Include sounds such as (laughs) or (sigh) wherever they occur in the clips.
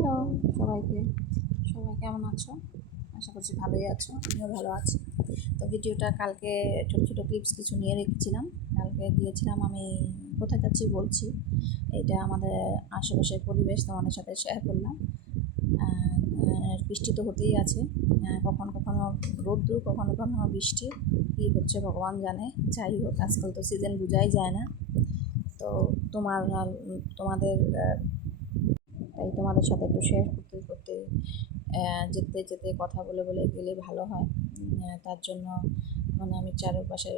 Hello, সবাইকে। সবাই কেমন আছো? আশা করছি ভালোই আছো, আমিও ভালো আছি। তো ভিডিওটা কালকে ছোটো ছোটো ক্লিপস কিছু নিয়ে রেখেছিলাম। কালকে গিয়েছিলাম আমি, কোথায় যাচ্ছি বলছি। এটা আমাদের আশেপাশের পরিবেশ তোমাদের সাথে শেয়ার করলাম। বৃষ্টি তো হতেই আছে। কখনো কখনো রোদ্দুর কখনো কখনো বৃষ্টি। কী হচ্ছে ভগবান জানে। যাই হোক, আজকাল তো সিজন বোঝাই যায় না। তো তোমার তোমাদের তাই তোমাদের সাথে একটু শেয়ার করতে করতে যেতে যেতে কথা বলে বলে গেলে ভালো হয়। তার জন্য মানে আমি চারপাশের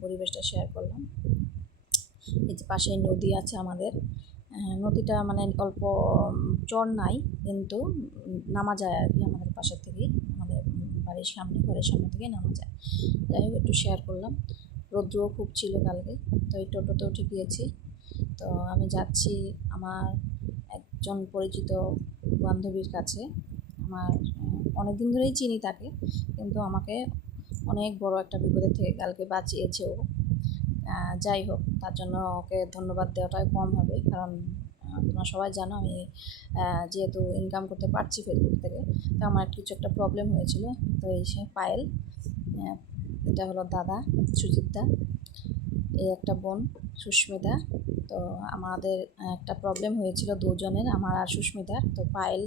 পরিবেশটা শেয়ার করলাম। এই যে পাশে নদী আছে আমাদের। নদীটা মানে অল্প, চর নাই, কিন্তু নামা যায় আর কি আমাদের পাশের থেকেই। আমাদের বাড়ির সামনে, ঘরের সামনে থেকেই নামা যায় যাই হোক, একটু শেয়ার করলাম। রৌদ্রও খুব ছিল কালকে, তো এই টোটোতে উঠে গিয়েছি। তো আমি যাচ্ছি আমার একজন পরিচিত বান্ধবীর কাছে। আমার অনেক দিন ধরেই চিনি তাকে, কিন্তু আমাকে অনেক বড় একটা বিপদের থেকে কালকে বাঁচিয়েছে ও যাই হোক, তার জন্য ওকে ধন্যবাদ দেওয়াটাই কম হবে, কারণ তোমরা সবাই জানো আমি যেহেতু ইনকাম করতে পারছি ফেসবুক থেকে, তো আমার কিছু একটা প্রবলেম হয়েছিল, তো এই সে পায়েল এটা হলো দাদা সুচিত্রা এই একটা বোন, সুস্মিতা। তো আমাদের একটা প্রবলেম হয়েছিল দুজনের, আমার আর সুস্মিতার। তো পায়েল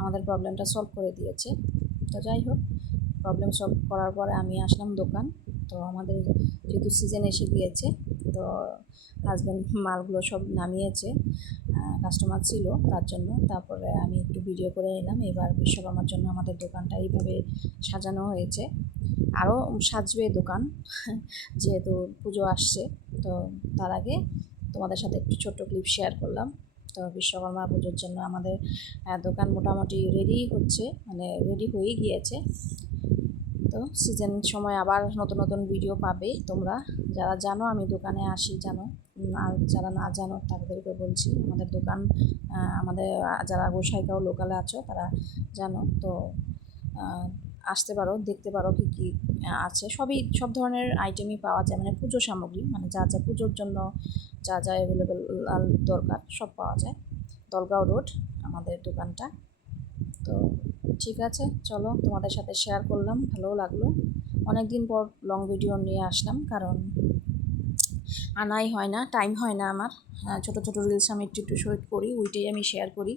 আমাদের প্রবলেমটা সলভ করে দিয়েছে। তো যাই হোক প্রবলেম সলভ করার পরে আমি আসলাম দোকান। তো আমাদের যেহেতু সিজন এসে গিয়েছে তো হাজব্যান্ড মালগুলো সব নামিয়েছে কাস্টমার ছিল তার জন্য। তারপরে আমি একটু ভিডিও করে নিলাম, এবার বিশ্বকর্মার জন্য আমাদের দোকানটা এইভাবে সাজানো হয়েছে। আরও সাজবে দোকান, (laughs) যেহেতু পুজো আসছে, তো তার আগে তোমাদের সাথে একটু ছোট্ট ক্লিপ শেয়ার করলাম। তো বিশ্বকর্মা পুজোর জন্য আমাদের দোকান মোটামুটি রেডি হচ্ছে মানে রেডি হয়েই গিয়েছে। তো সিজন সময় আবার নতুন নতুন ভিডিও পাবে তোমরা। যারা জানো, আমি দোকানে আসি, জানো। আর যারা না জানো তাদেরকে বলছি, আমাদের দোকান আমাদের যারা গোসাইগাঁও লোকালে আছো, তারা জানো। তো আসতে পারো, দেখতে পারো কী কী আছে। সবই, সব ধরনের আইটেমই পাওয়া যায়। মানে পুজো সামগ্রী মানে যা যা পুজোর জন্য যা যা অ্যাভেলেবেল দরকার, সব পাওয়া যায়। দলগাঁও রোড, আমাদের দোকানটা। তো ঠিক আছে চলো তোমাদের সাথে শেয়ার করলাম ভালোও লাগল। অনেক দিন পর লং ভিডিও নিয়ে আসলাম কারণ আনাই হয় না টাইম হয় না আমার। আহ, ছোটো ছোটো রিলস আমি একটু একটু শুট করি ওইটাই আমি শেয়ার করি।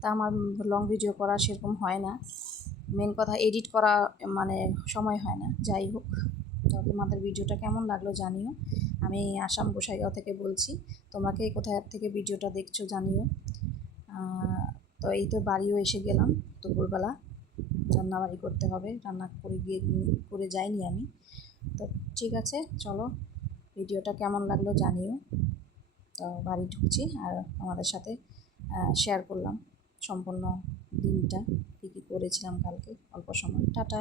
তা আমার লং ভিডিও করা সেরকম হয় না। মেন কথা এডিট করা মানে সময় হয় না যাই হোক। তো তোমাদের ভিডিওটা কেমন লাগল জানিও। আমি আসাম গোসাইগাঁও থেকে বলছি তোমাকে কোথায় থেকে ভিডিওটা দেখছ জানিও। তো এই তো বাড়িও এসে গেলাম দুপুরবেলা। রান্নাবাড়ি করতে হবে, রান্না করে গিয়ে করে যাইনি আমি। তো ঠিক আছে, চলো। ভিডিওটা কেমন লাগল জানিও। তো বাড়ি ঢুকছি আর আমাদের সাথে শেয়ার করলাম সম্পূর্ণ দিনটা, কী কী করেছিলাম কালকে, অল্প সময়। টাটা।